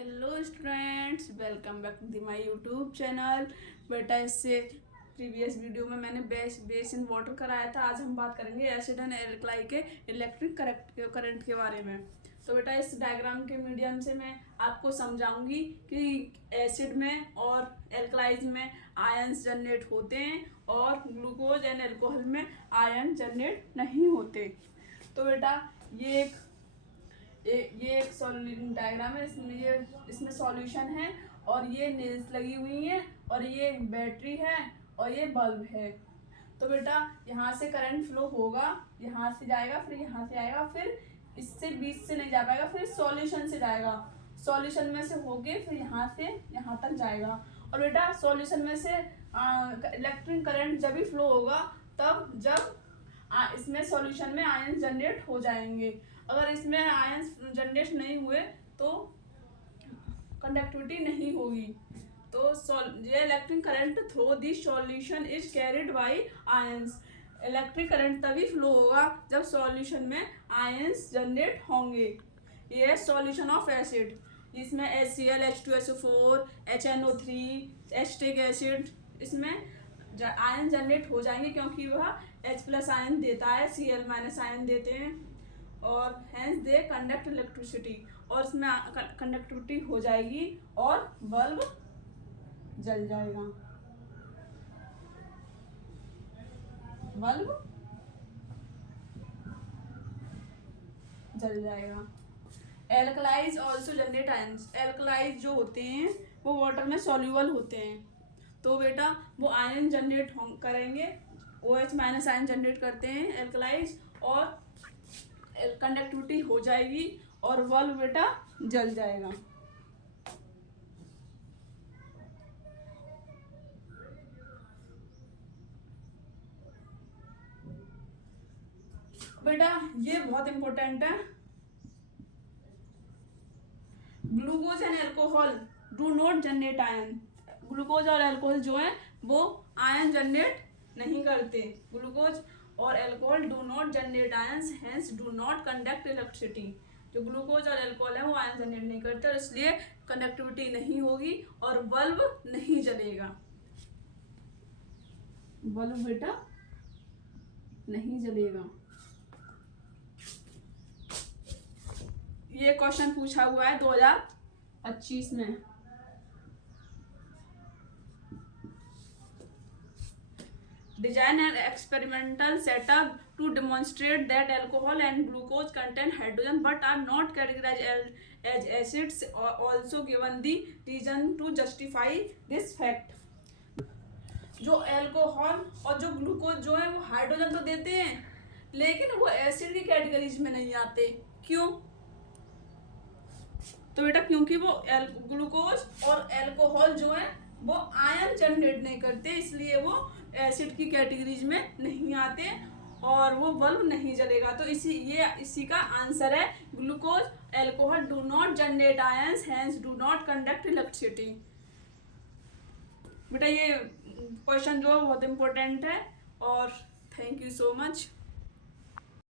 Hello students, welcome back to my YouTube channel. बेटा, इससे previous video में मैंने बेस इन वाटर कराया था। आज हम बात करेंगे एसिड एंड एल्कलाई के इलेक्ट्रिक करंट के बारे में। तो बेटा, इस डायग्राम के मीडियम से मैं आपको समझाऊंगी कि एसिड में और एल्कलाइज में आयंस जनरेट होते हैं और ग्लूकोज एंड अल्कोहल में आयन जनरेट नहीं होते। तो बेटा, ये एक डायग्राम है। इसमें सॉल्यूशन है और ये नेल्स लगी हुई हैं और ये बैटरी है और ये बल्ब है। तो बेटा, यहाँ से करंट फ्लो होगा, यहाँ से जाएगा, फिर यहाँ से आएगा, फिर इससे बीच से नहीं जा पाएगा, फिर सॉल्यूशन से जाएगा, सॉल्यूशन में से होके फिर यहाँ से यहाँ तक जाएगा। और बेटा, सॉल्यूशन में से इलेक्ट्रिक करंट जब भी फ्लो होगा तब जब इसमें सॉल्यूशन में आयन जनरेट हो जाएंगे। अगर इसमें आयन जनरेट नहीं हुए तो कंडक्टिविटी नहीं होगी। तो ये electric current through this solution is carried by ions. Electric current तभी फ्लो होगा जब सॉल्यूशन में आयंस जनरेट होंगे। ये है सॉल्यूशन ऑफ एसिड। इसमें HCl, H2SO4, HNO3, acetic acid, इसमें आयन जनरेट हो जाएंगे क्योंकि वह H+ आयन देता है, Cl- आयन देते हैं और हेंस दे कंडक्ट इलेक्ट्रिसिटी। और इसमें कंडक्टिविटी हो जाएगी और बल्ब जल जाएगा। बल्ब जल जाएगा। एल्कलाइज ऑल्सो जनरेट आयंस। एल्कलाइज जो होते हैं वो वाटर में सॉल्यूबल होते हैं। तो बेटा, वो आयन जनरेट करेंगे, OH- आयन जनरेट करते हैं एल्कलाइज, और कंडक्टिविटी हो जाएगी और बल्ब बेटा जल जाएगा। बेटा, ये बहुत इंपॉर्टेंट है। Glucose and alcohol do not generate ion. Glucose और अल्कोहल जो है वो आयन जनरेट नहीं करते। ग्लूकोज और alcohol do not generate ions, hence do not conduct electricity. जो ग्लूकोज और अल्कोहल है वो आयन जनरेट नहीं करते और इसलिए कंडक्टिविटी नहीं होगी और बल्ब नहीं जलेगा। बल्ब बेटा नहीं जलेगा। ये क्वेश्चन पूछा हुआ है 2025 में। Design an experimental setup to demonstrate that alcohol and glucose contain hydrogen but are not categorized as acids. Also given the reason to justify this fact. जो अल्कोहल और जो ग्लूकोज जो है वो हाइड्रोजन तो देते हैं लेकिन वो एसिड की कैटेगरीज में नहीं आते। क्यों? तो बेटा, क्योंकि वो ग्लूकोज और अल्कोहल जो है वो आयन जनरेट नहीं करते, इसलिए वो एसिड की कैटेगरीज में नहीं आते और वो बल्ब नहीं जलेगा। तो इसी का आंसर है glucose alcohol do not generate ions, hence do not conduct electricity. बेटा, ये क्वेश्चन जो है बहुत इंपॉर्टेंट है और थैंक यू सो मच।